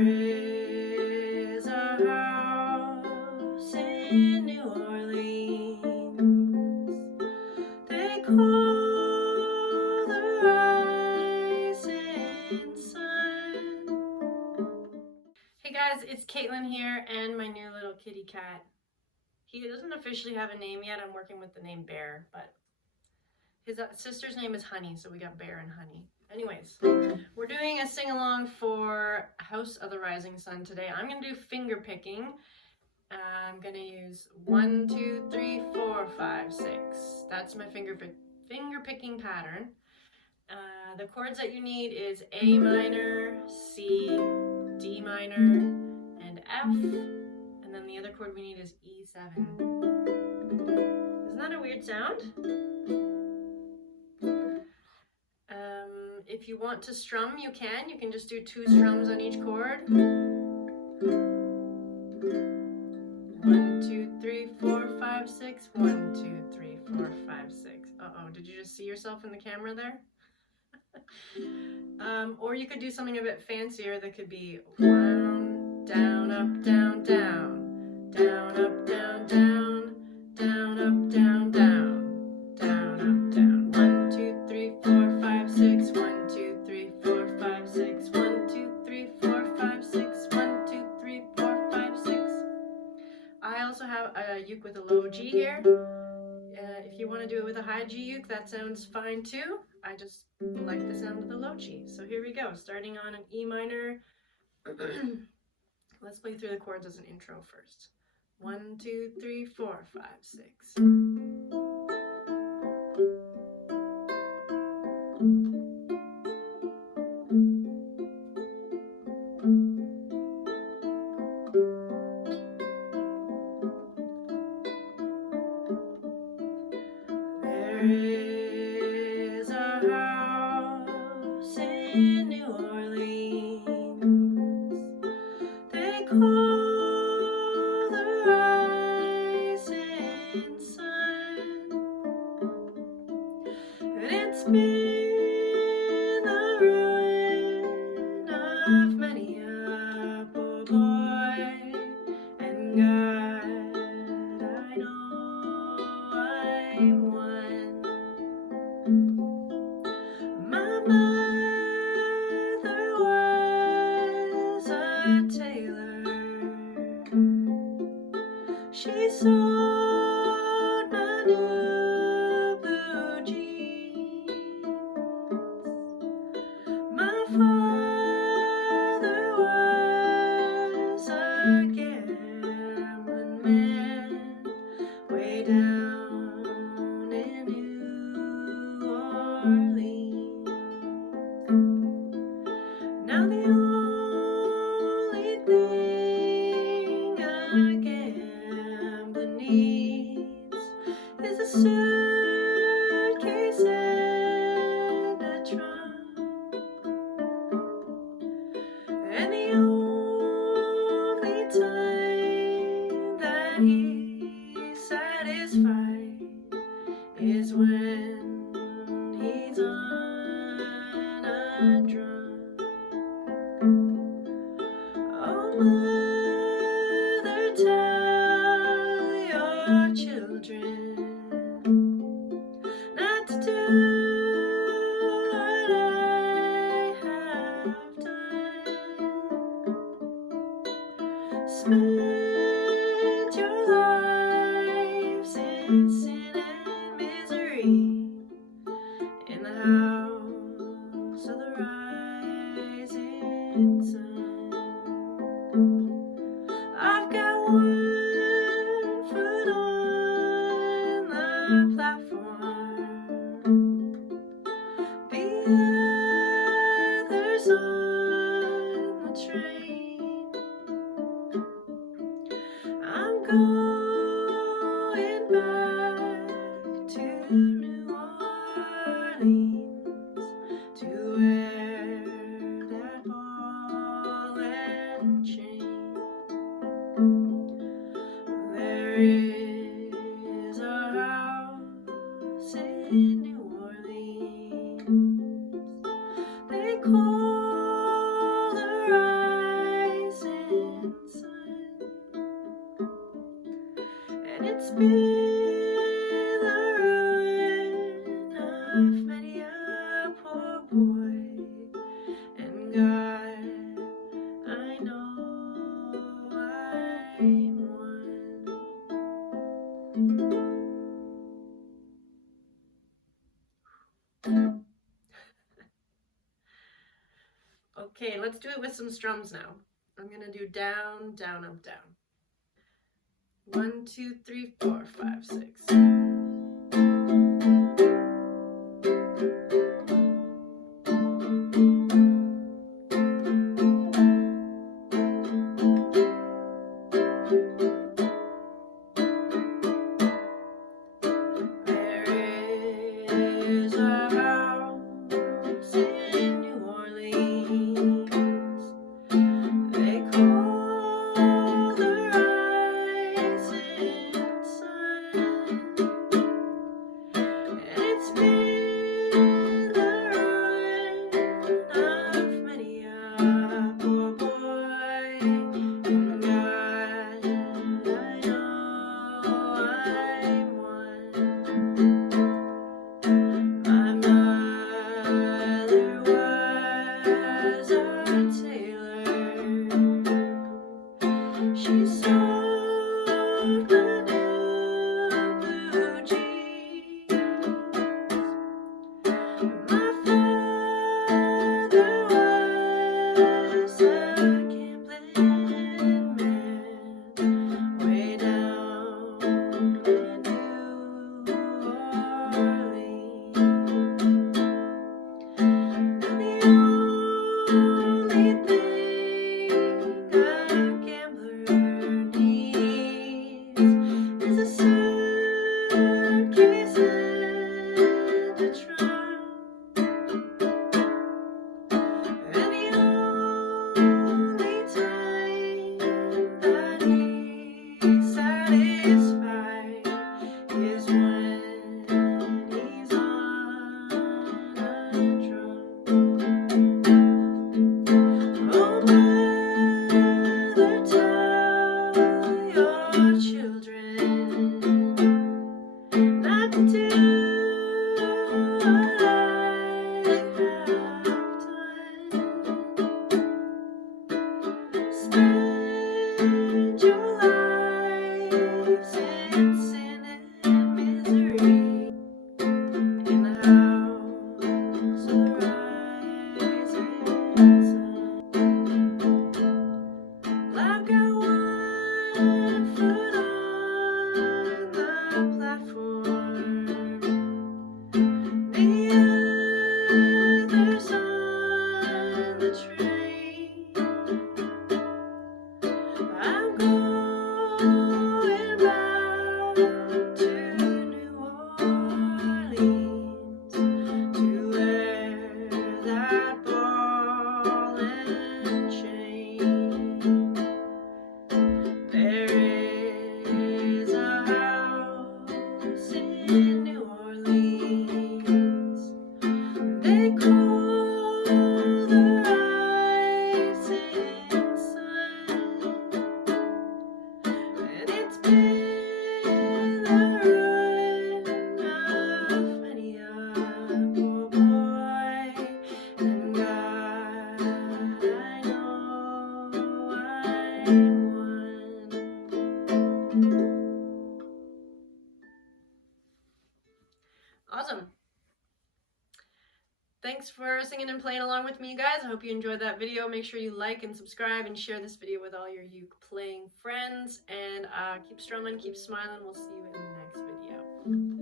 is a house in New Orleans they call the rising sun. Hey guys, it's Caitlin here and my new little kitty cat. He doesn't officially have a name yet. I'm working with the name Bear, but his sister's name is Honey, so we got Bear and Honey. Anyways, we're doing a sing-along for House of the Rising Sun today. I'm going to do finger picking. I'm going to use 1, 2, 3, 4, 5, 6. That's my finger picking pattern. The chords that you need is A minor, C, D minor, and F. And then the other chord we need is E7. Isn't that a weird sound? If you want to strum, you can. You can just do 2 strums on each chord. 1, 2, 3, 4, 5, 6. 1, 2, 3, 4, 5, 6. Uh-oh, did you just see yourself in the camera there? Or you could do something a bit fancier that could be 1, down, up, down, down, down, up, down, down, down, up, down, down, down, up, down. 1, 2, 3, 4, 5, 6. 1, 2, 3, 4, 5, 6. 1, 2, 3, 4, 5, 6. 1, 2, 3, 4, 5, 6. I also have a uke with a low G here. If you want to do it with a high G uke, that sounds fine too. I just like the sound of the low G. So here we go, starting on an E minor. Let's play through the chords as an intro first. 1, 2, 3, 4, 5, 6. There is a house in New Orleans they call the rising sun, and it's been the ruin of many a poor boy and God, I know I'm one. My mother was a tailor. She sewed my new blue jeans. My father was a gambling man way down in New Orleans. Now the only thing a gambler needs is a suitcase and a trunk, and the only time that he's satisfied is when he's on a drum. Oh, mother, tell your children not to do what I have done. Spend your lives in sin and misery in the house of the rising sun. I've got 1 foot on the platform, the other's on the train. I'm going back to New Orleans, to where that boy Okay, let's do it with some strums now. I'm gonna do down, down, up, down. 1, 2, 3, 4, 5, 6. Awesome. Thanks for singing and playing along with me, you guys. I hope you enjoyed that video. Make sure you like and subscribe and share this video with all your uke playing friends. And keep strumming, keep smiling. We'll see you in the next video.